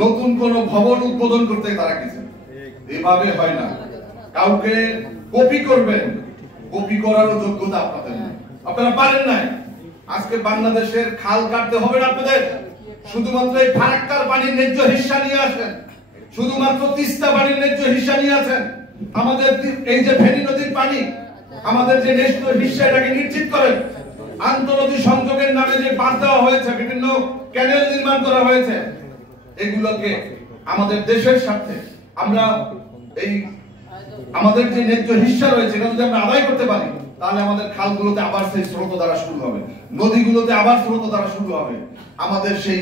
নতুন কোন ভবন উদ্বোধন করতে তারা গেছে, এভাবে হয় না। কাউকে কপি করবেন, কপি করারও যোগ্যতা আপনাদের নেই, আপনারা পারেন নাই। আজকে বাংলাদেশের খাল কাটতে হবে না আপনাদের, শুধুমাত্র এই ফারাক্কার পানির ন্যায্য হিস্সা নিয়ে আসেন, শুধুমাত্র তিস্তা পানির ন্যায্য হিস্সা নিয়ে আসেন। আমাদের এই যে ফেনী নদীর পানি, আমাদের যে ন্যায্য হিস্সা, এটাকে নিশ্চিত করেন। আন্তঃনদী সংযোগের নামে যে বাঁধ দেওয়া হয়েছে, বিভিন্ন ক্যানেল নির্মাণ করা হয়েছে, এগুলোকে আমাদের দেশের স্বার্থে আমরা এই আমাদের যে ন্যায্য হিস্সা রয়েছে এটা যদি আমরা আদায় করতে পারি, তাহলে আমাদের খালগুলোতে আবার সেই স্রোত দ্বারা শুরু হবে, নদীগুলোতে আবার স্রোত দ্বারা শুরু হবে। আমাদের সেই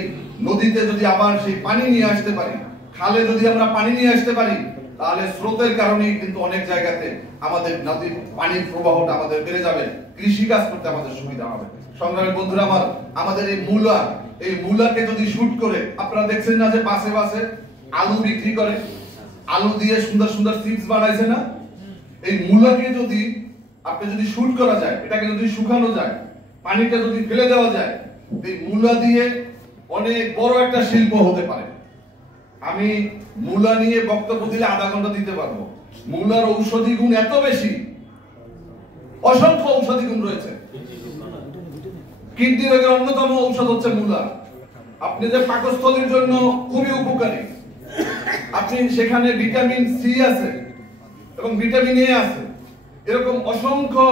নদীতে যদি আবার সেই পানি নিয়ে আসতে পারি, খালে যদি আমরা পানি নিয়ে আসতে পারি, তাহলে স্রোতের কারণেই কিন্তু অনেক জায়গাতে আমাদের নদীর পানির প্রবাহটা আমাদের বেড়ে যাবে, কৃষি কাজ করতে আমাদের সুবিধা হবে। সংগ্রামী বন্ধুরা আমার, আমাদের এই মূলাকে যদি শুট করে, আপনারা দেখছেন না যে পাশে পাশে আলু বিক্রি করে, আলু দিয়ে সুন্দর সুন্দর চিপস বানাইছে না? এই মূলাকে যদি আপনি যদি শুট করা যায়, এটাকে যদি শুকানো যায়, পানিটা যদি ফেলে দেওয়া যায়, এই মূলা দিয়ে অনেক বড় একটা শিল্প হতে পারে। আমি মূলা নিয়ে বক্তব্য দিলে আধা ঘন্টা দিতে পারবো। মূলার ঔষধি গুণ এত বেশি, অসংখ্য ঔষধি গুণ রয়েছে। কিডনি রোগের অন্যতম ঔষধ হচ্ছে মূলা। আপনি যে পাকস্থলীর জন্য খুবই উপকারী, আপনি সেখানে ভিটামিন সি আছে এবং ভিটামিন এ আছে, এরকম অসংখ্য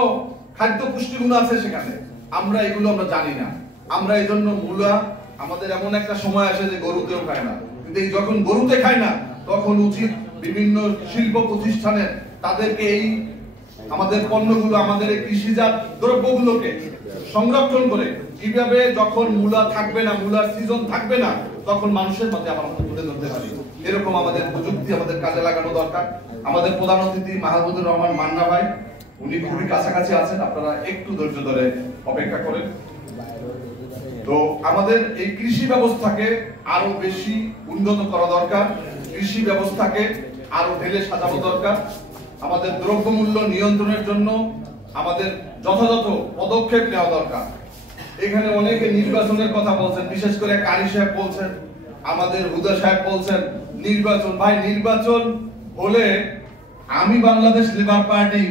খাদ্য পুষ্টিগুণ আছে সেখানে। আমরা এগুলো আমরা জানি না। আমরা এই জন্য মূলা, আমাদের এমন একটা সময় আসে যে গরুতেও খায় না, কিন্তু এই যখন গরুতে খায় না, তখন উচিত বিভিন্ন শিল্প প্রতিষ্ঠানের তাদেরকে এই আমাদের পণ্যগুলো, আমাদের এই কৃষিজাত দ্রব্যগুলোকে সংরক্ষণ করে কিভাবে যখন মূলা থাকবে না, মূলার সিজন থাকবে না, তখন মানুষের মধ্যে আমরা তুলে ধরতে পারি, এরকম আমাদের প্রযুক্তি আমাদের কাজে লাগানো দরকার। আমাদের প্রধান অতিথি মাহমুদুর রহমান মান্না ভাই, উনি খুবই কাছাকাছি আছেন, আপনারা একটু ধৈর্য ধরে অপেক্ষা করেন। তো আমাদের এই কৃষি ব্যবস্থাকে আরো বেশি উন্নত করা দরকার, কৃষি ব্যবস্থাকে আরো ঢেলে সাজানো দরকার। আমাদের দ্রব্যমূল্য নিয়ন্ত্রণের জন্য আমাদের যথাযথ পদক্ষেপ নেওয়া দরকার। এখানে অনেকে নির্বাচনের কথা বলছেন, বিশেষ করে কারি সাহেব বলছেন, আমাদের হুদা সাহেব বলছেন নির্বাচন। ভাই, নির্বাচন হলে আমি বাংলাদেশ লেবার পার্টি,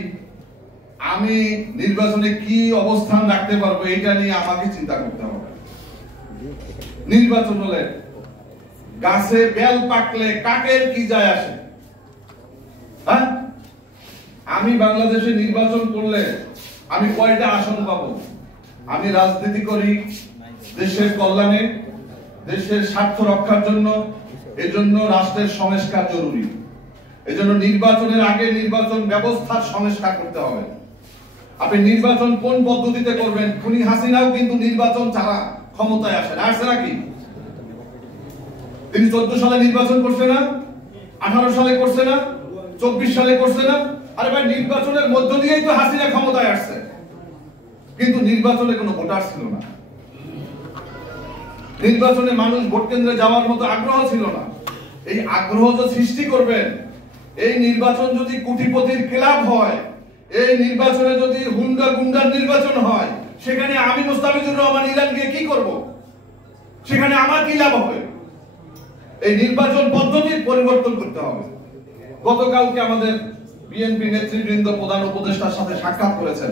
আমি নির্বাচনে কি অবস্থান রাখতে পারবো, এটা নিয়ে আমাকে চিন্তা করতে হবে। নির্বাচন হলে গাছে বেল পাকলে কাকের কি যায় আসে? হ্যাঁ, আমি বাংলাদেশে নির্বাচন করলে আমি কয়টা আসন পাবো? আমি রাজনীতি করি দেশের কল্যাণে, দেশের স্বার্থ রক্ষার জন্য। এজন্য রাষ্ট্রের সংস্কার জরুরি। এজন্য নির্বাচনের আগে নির্বাচন ব্যবস্থার সংস্কার করতে হবে। আপনি নির্বাচন কোন পদ্ধতিতে করবেন? খুনি হাসিনাও কিন্তু নির্বাচন ছাড়া ক্ষমতায় আসে না, আসে নাকি? তিনি 14 সালে নির্বাচন করছে না, 18 সালে করছে না, 24 সালে করছে না? আরে ভাই, নির্বাচনের মধ্য দিয়েই তো হাসিনা ক্ষমতায় আসছে, কিন্তু নির্বাচনে কোনো ভোটার ছিল না। নির্বাচনে মানুষ ভোট কেন্দ্রে যাওয়ার মতো আগ্রহ ছিল না। এই আগ্রহ তো সৃষ্টি করবেন। এই নির্বাচন যদি কোটিপতির ক্লাব হয়, এই নির্বাচনে যদি হুন্ডা গুন্ডার নির্বাচন হয়, সেখানে আমি মুস্তাফিজুর রহমান ইরান গিয়ে কি করব? সেখানে আমার কি লাভ হবে? এই নির্বাচন পদ্ধতির পরিবর্তন করতে হবে। গতকালকে আমাদের বিএনপি নেতৃবৃন্দ প্রধান উপদেষ্টার সাথে সাক্ষাৎ করেছেন।